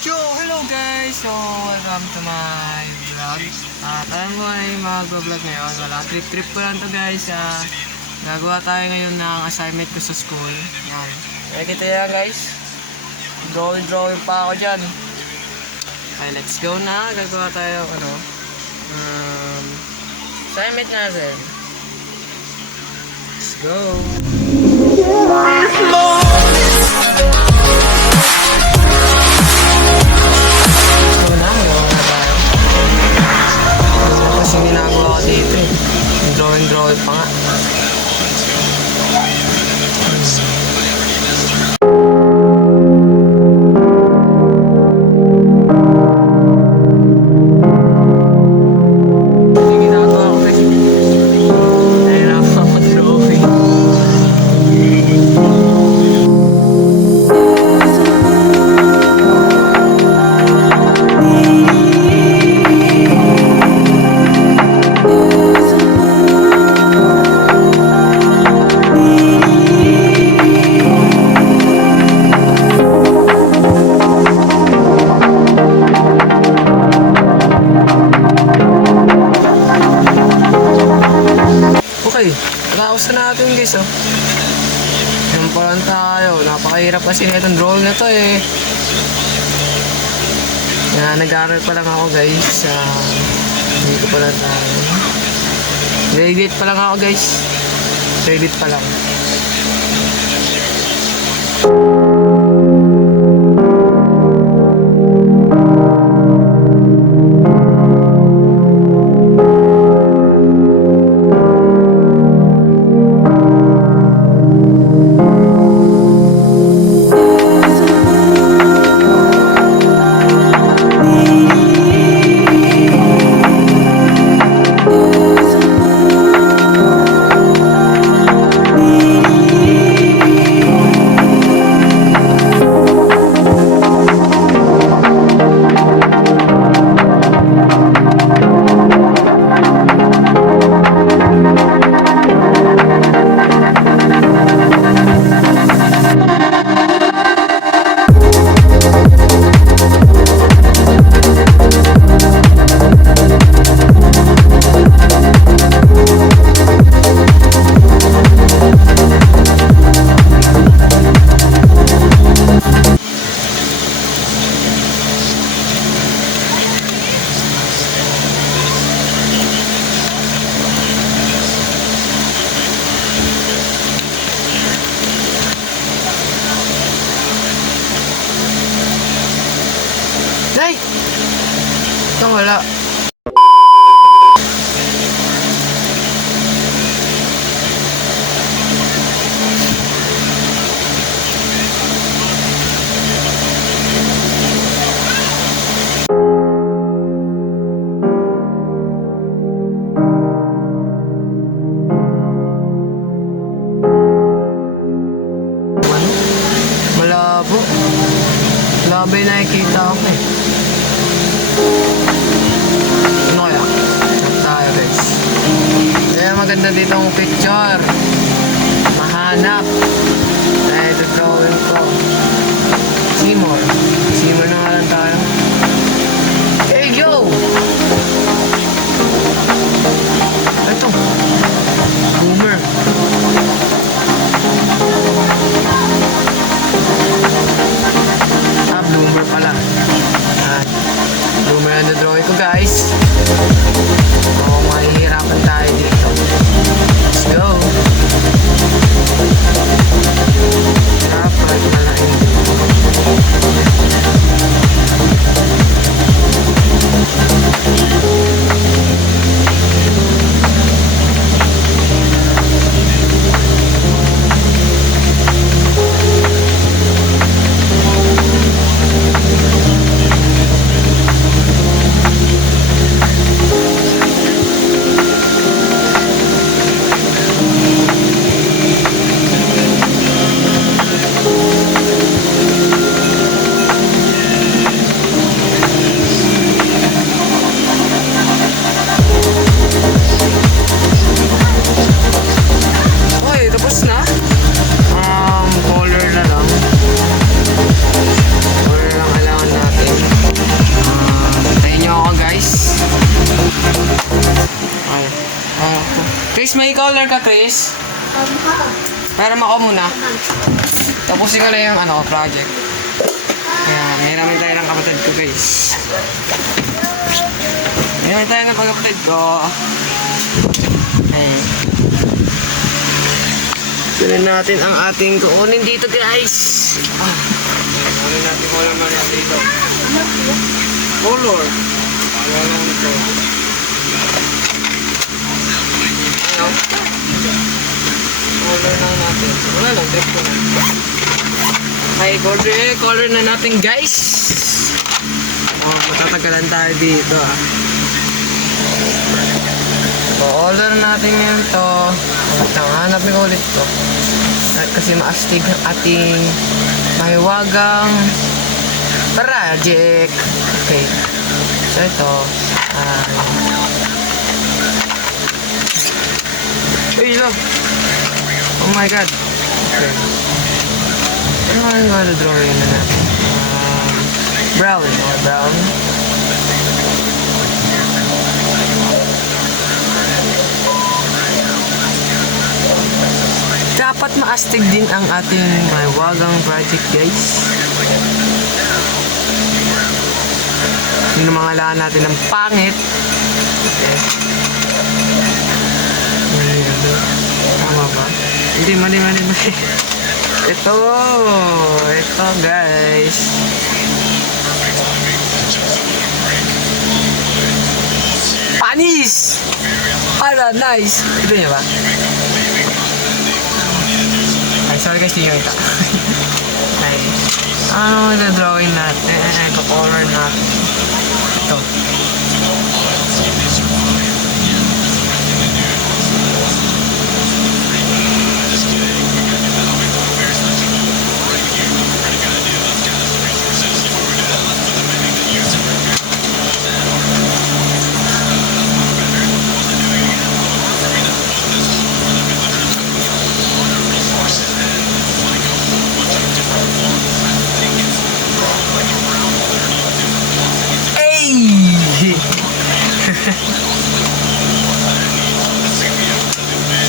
Yo, hello guys! So, welcome to my vlog. At alam ko ay mag-vlog ngayon. Wala, trip-trip ko lang to guys. Ah, gagawa tayo ngayon ng assignment ko sa school. Yan. Nakikita yan guys. Drawing-drawing pa ako dyan. Okay, let's go na. Gagawa tayo ano. Um, assignment natin. Let's go. So kasi ginagawa ko dito eh. Drawing drawing pa nga. Guys oh. Yan pa lang tayo. Napakahirap kasi na itong drawing na to eh. Yan, nag-aaral pa lang ako guys. Uh, ko pa lang tayo. Grade 8 pa lang ako guys. Grade 8 pa lang. Ay! Malabo. Yung nakikita ko eh. Ano kaya? Tayo guys. Kaya maganda dito ang picture. Mahanap. Kaya ito ko. Seymour Chris, may color ka, Chris? Para ako muna. Tapusin ko na yung ano, project. Ayan, hiramin tayo ng kapatid ko, guys. Hiramin tayo ng kapatid ko. Ayan. Kunin natin ang ating kukunin dito, guys. Ah. Kunin natin kung wala man dito. Color. Wala lang ito. Ano? Color lang natin. Wala lang, trip ko na. Ay, color, eh, color na natin, guys. Oh, matatagalan tayo dito, ah. So, order natin ngayon to. Wait lang, hanapin ko ulit to. Kasi maastig ang ating mahiwagang project. Okay. So, ito. Ah. Uy, look. Oh my god. Okay. Ano nga yung ano drawing na natin? Brown. Oh, brown. Dapat maastig din ang ating mahiwagang project, guys. Yung mga natin ng pangit. Okay. Hindi, mali, mali, mali. Ito! Ito, guys. Panis! Para, nice! Ito niya ba? Ay, sorry guys, hindi nyo kita. Ay, ano na drawing natin? Ito, color natin. Ito. Ay!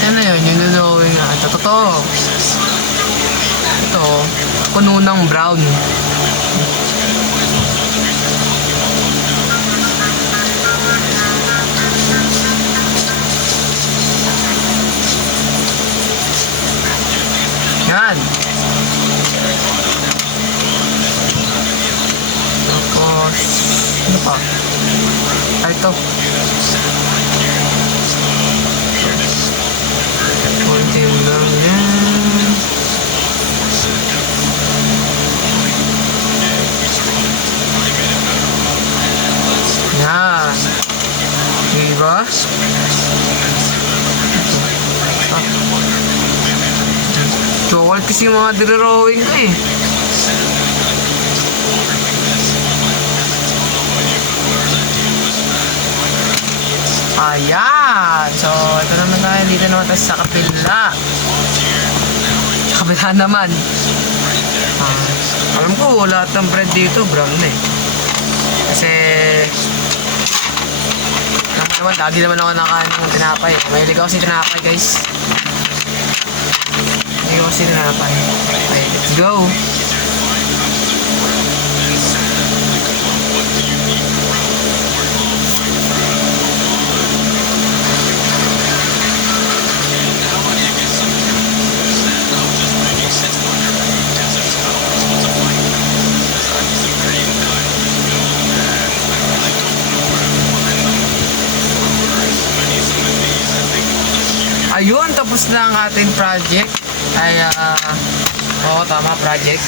Sana yun, yung drawing na. Ito, totoo. Ito, puno ng brown. Yan. Tapos, ano pa? Ay, ito. Konting lang yan. Yan. Diba? Ah. Kasi yung mga drawing ko eh. Ayan! So, ito naman tayo. Dito naman tayo sa kapila. Sa kapila naman. Ah, alam ko, lahat ng bread dito, brown na eh. Kasi, mo naman, lagi naman ako nakain ng tinapay. Mahilig ako si tinapay, guys. Ako si tinapay. Okay, let's go! Ayun, tapos na ang ating project. Ay, ah, oo, tama, project.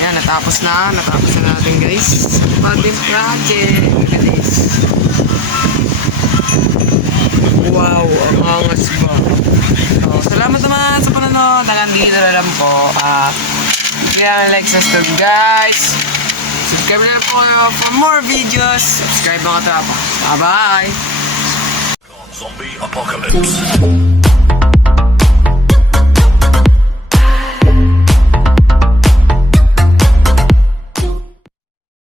Ayan, natapos na. Natapos na natin, guys. Ating project, guys. Wow, ang angas ba? So, salamat naman sa panonood. Hanggang dito na lang po. Ah, kaya like, subscribe, guys. Subscribe na lang po for more videos. Subscribe mga tropa. Bye-bye! Zombie apocalypse.